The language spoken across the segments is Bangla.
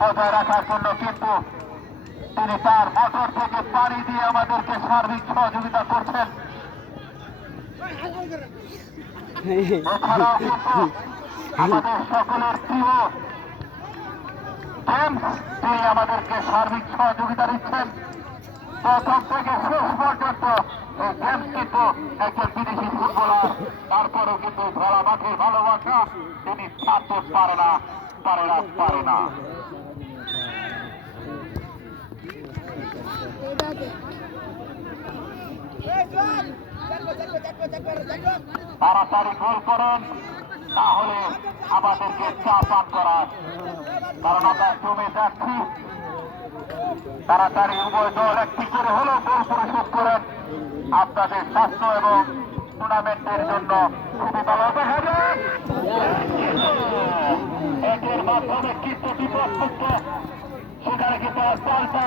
বজায় রাখার জন্য কিন্তু তিনি তার মোটর থেকে পানি দিয়ে আমাদেরকে সার্বিক সহযোগিতা করছেন। কিন্তু আমাদের সকলের তিনি আমাদেরকে সার্বিক সহযোগিতা দিচ্ছেন। প্রথম থেকে শেষ পর্যন্ত এই জেমস কিন্তু একজন বিদেশি ফুটবলার, তারপরেও কিন্তু ধরা মাঠে ভালোবাসা, তিনি ছাড়তে পারে না পারে না পারে না। তাড়াতাড়ি গোল করেন। তাহলে আমাদেরকে চা পান করার। কারণ আমরা জমে যাচ্ছি তাড়াতাড়ি উভয় দল একটি করে হলেও গোল পরিশোধ করেন। আপনাদের স্বাস্থ্য এবং টুর্নামেন্টের জন্য খুবই ভালো দেখা যায় একের মাধ্যমে কিন্তু বিপদমুক্ত সেখানে কিন্তু পাল্টা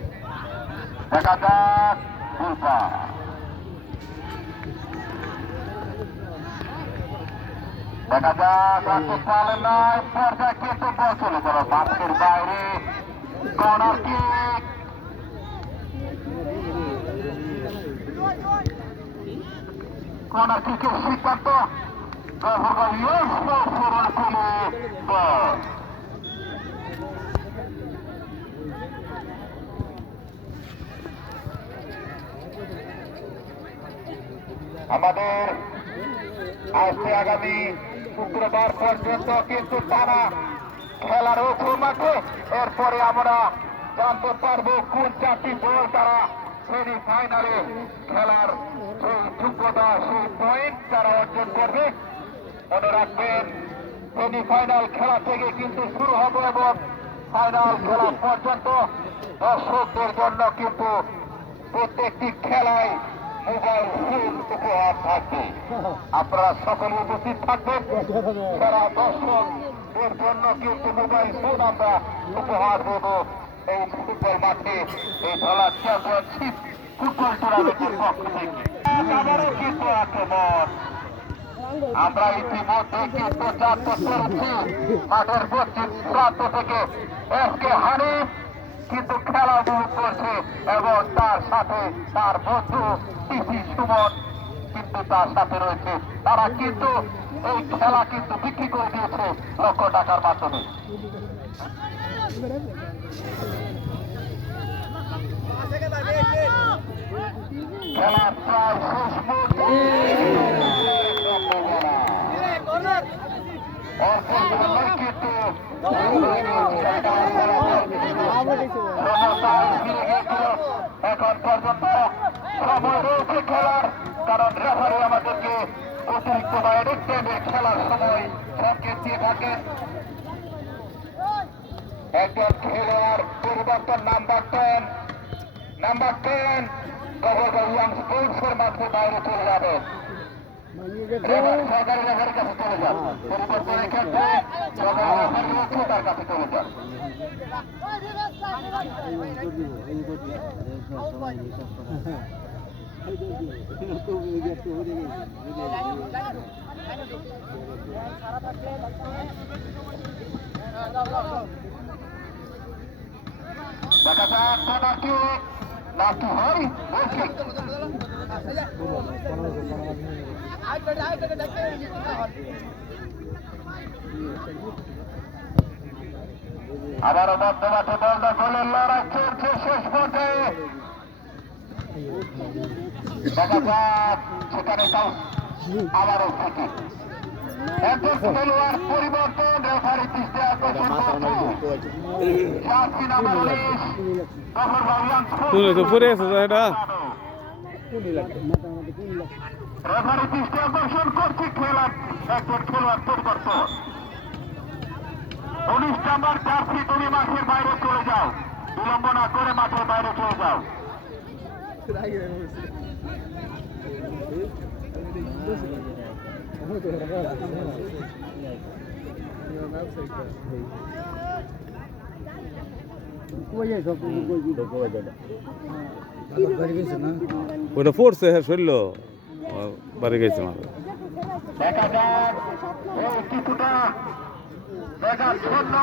দেখা যাক ফুলপা দেখা যাক রাখতে পারলেন না পর্যায়ে কিন্তু বল চলে গেল বাক্সের বাইরে কর্নার কিক কর্নার কিকের সিদ্ধান্ত দখলকারী অংশ ফোরন তুলে বল আমাদের আজকে আগামী শুক্রবার পর্যন্ত কিন্তু টানা খেলার ওঠো মাঠে, এরপরে আমরা জানতে পারব কোন চারটি দল তারা সেমি ফাইনালে খেলার সেই যোগ্যতা, সেই পয়েন্ট তারা অর্জন করবে। মনে রাখবেন সেমি ফাইনাল খেলা থেকে কিন্তু শুরু হবে এবং ফাইনাল খেলা পর্যন্ত দর্শকদের জন্য কিন্তু প্রত্যেকটি খেলায় মোবাইল ফোন থাকবে আপনারা সকলে উপস্থিত থাকবেন। যারা দর্শকদের জন্য কিন্তু মোবাইল ফোন আমরা উপহার দেব এই ফুটবল মাঠে, এই ধলা চ্যাম্পিয়নশিপ ফুটবল টুর্নামেন্টের পক্ষ থেকে। আবারও কিন্তু আক্রমণ। আমরা ইতিমধ্যে কিন্তু চারটে করেছি মাঠের পশ্চিম প্রান্ত থেকে এসকে হানিফ কিন্তু খেলা উপভোগ করছে এবং তার সাথে তার বন্ধু পিসি সুমন। কিন্তু তার সাথে রয়েছে। তারা কিন্তু এই খেলা কিন্তু বিক্রি করে দিয়েছে লক্ষ টাকার মাধ্যমে। খেলা প্রায় শেষ এখন পর্যন্ত সময় রয়েছে খেলার। কারণ রেফারি আমাদেরকে অতিরিক্ত বা এডিক্টেডে খেলার সময় সংকেত দিয়ে থাকেন একজন খেলোয়াড় পরিবর্তন number ten number ten governor স্পোর্টসের মাঠে বাইরে চলে এবার সরকারি রেফারির কাছে চলে যান। পরিবর্তনের ক্ষেত্রে সরকারি রেফারি রয়েছে তার কাছে চলে যান। দেখা যাক কর্নার কি না আবারও লড়াই চলছে শেষ পর্যায়ে। খেলোয়াড় পরিবর্তন রেফারি দৃষ্টি আকর্ষণ রেফারি দৃষ্টি আকর্ষণ করছে খেলা একজন খেলোয়াড় পরিবর্তন উনিশ নম্বর জার্সি তুমি মাঠের বাইরে চলে যাও। বিলম্ব না করে মাঠের বাইরে চলে যাও। ওটা পড়ছে হ্যাঁ শরীর বাড়ি গেছে মাথা দেখা যাক। এই কিছুটা দেখার জন্য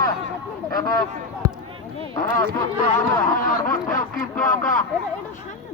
এবং আবহাওয়ার মধ্যেও কিন্তু আমরা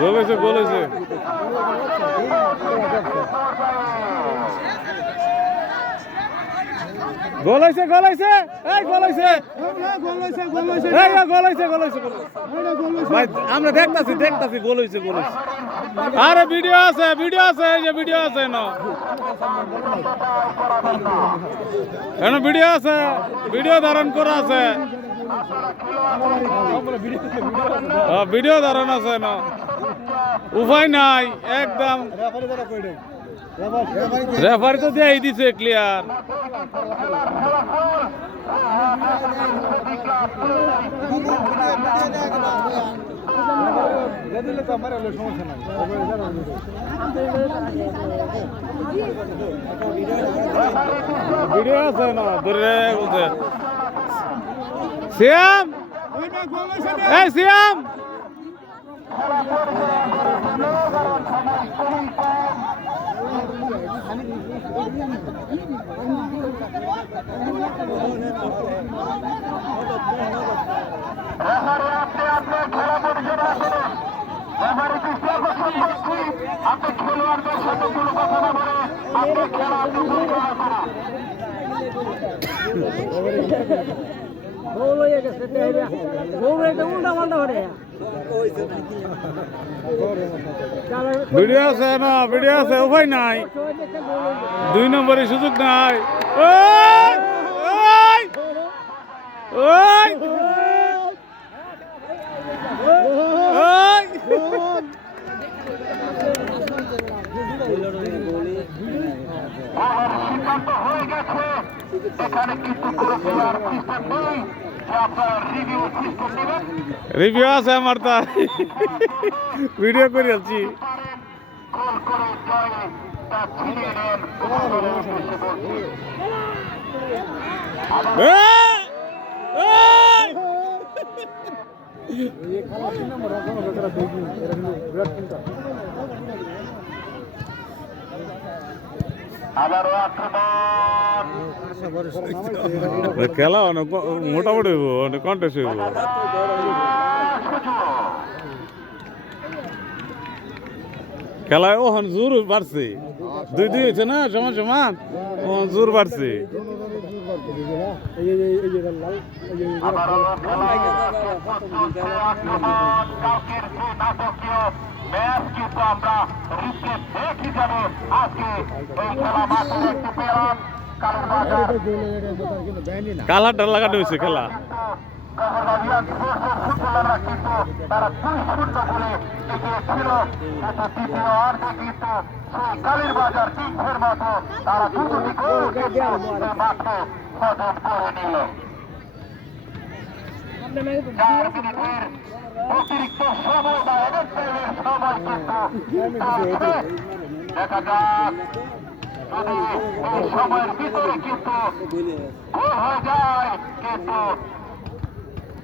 গোল হয়েছে গোল হয়েছে গোল হয়েছে এই গোল হয়েছে এই গোল হয়েছে ভাই, আমরা দেখতাছি দেখতাছি গোল হয়েছে গোল আরে, ভিডিও আছে ভিডিও আছে, এই যে ভিডিও আছে না এখানে ভিডিও আছে, ভিডিও ধারণ করা আছে। ভিডিও ধারণ আছে না উপায় নাই একদম। রেফারি তো দিয়ে দিছে ক্লিয়ার ভিডিও আছে না শ্যাম আপনি আপনার খেলা পরিচালনা করুন রেফারি দৃষ্টি আকর্ষণ করছি আপনি খেলোয়াড়দের সাথে কোনো কথা না বলে আপনি খেলা পরিচালনা করুন গোল হয়ে গেছে গোল হয়ে উল্টা পাল্টা করে। ভিডিও আছে না ভিডিও আছে উপায় নাই। দুই নম্বরের সুযোগ নাই। হয়ে গেছে। রিভিউ আছে আমার তাই। ভিডিও করে আছি। আবারও আক্রমণ খেলা অনেক মোটামুটি হইব, অনেক কন্টেস্ট হইব। খেলায় ওহন জোর বাড়ছে। দুই দুই হয়েছে না, সমান সমান? ওহন জোর বাড়ছে। ম্যাচ কিন্তু দেখি যাবে আজকে এই খেলা মাঠে দেখতে পেলাম কালারটা লাগানো হয়েছে খেলা। অতিরিক্ত সময় বা অনেক সময় কিন্তু দেখা যাক। এই সময়ের ভিতরে কিন্তু হয়ে যায়, কিন্তু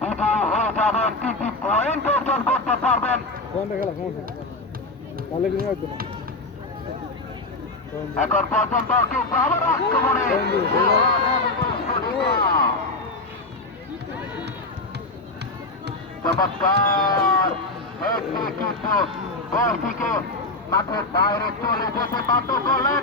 বিজয়ী হয়ে যাবেন চমৎকার। মাঠের বাইরে চলে যেতে বাধ্য করলেন।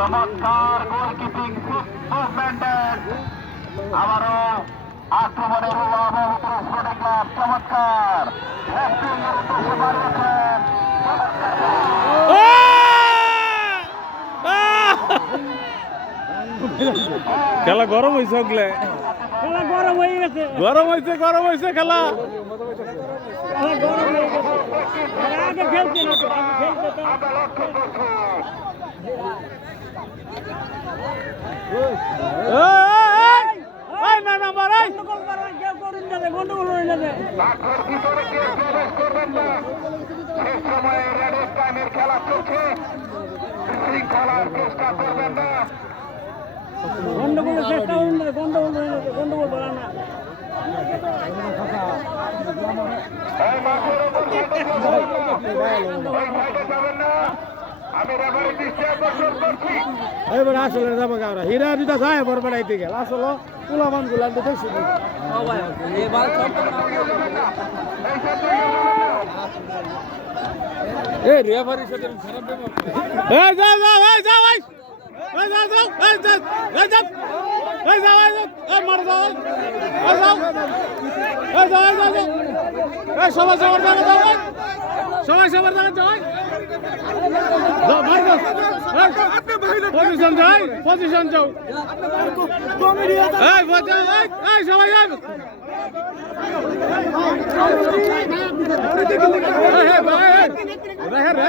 চমৎকার গোলকিপিং মুভমেন্টের আবারও আক্রমণের দেখলাম চমৎকার। খেলা গরম হয়েছে ওগুলো খেলা গরম হয়ে গেছে। গরম হয়েছে গরম হয়েছে খেলা। খেলা গরম হয়ে গেছে। আগে খেলছে না আগে খেলছে খেলা চলছে শৃঙ্খলার চেষ্টা করবেন না গন্ডগোলের চেষ্টা করুন না গন্ডগোল হয়ে যাবে গন্ডগোল করা না মাঠের ওপর এবার আসলে যাব আমরা। হীরা দিটা যায় বড় বেড়াইতে গেল। আসলে পুলামান গুলান তো দেখছি এই সাইডে এই রেফারির সাথে খারাপ ব্যবহার এই যাও যাও এই যাও এই। এই যাও যাও এই যাও এই যাও। এই যাও এই যাও এই মার যাও এই। যাও এই যাও এই যাও এই সবাই সবার জায়গা যাও সবাই সবার জায়গা যাও পজিশন যাও পজিশন যাও এই বাঁচাও এই সবাই ভাই, এই। রে রে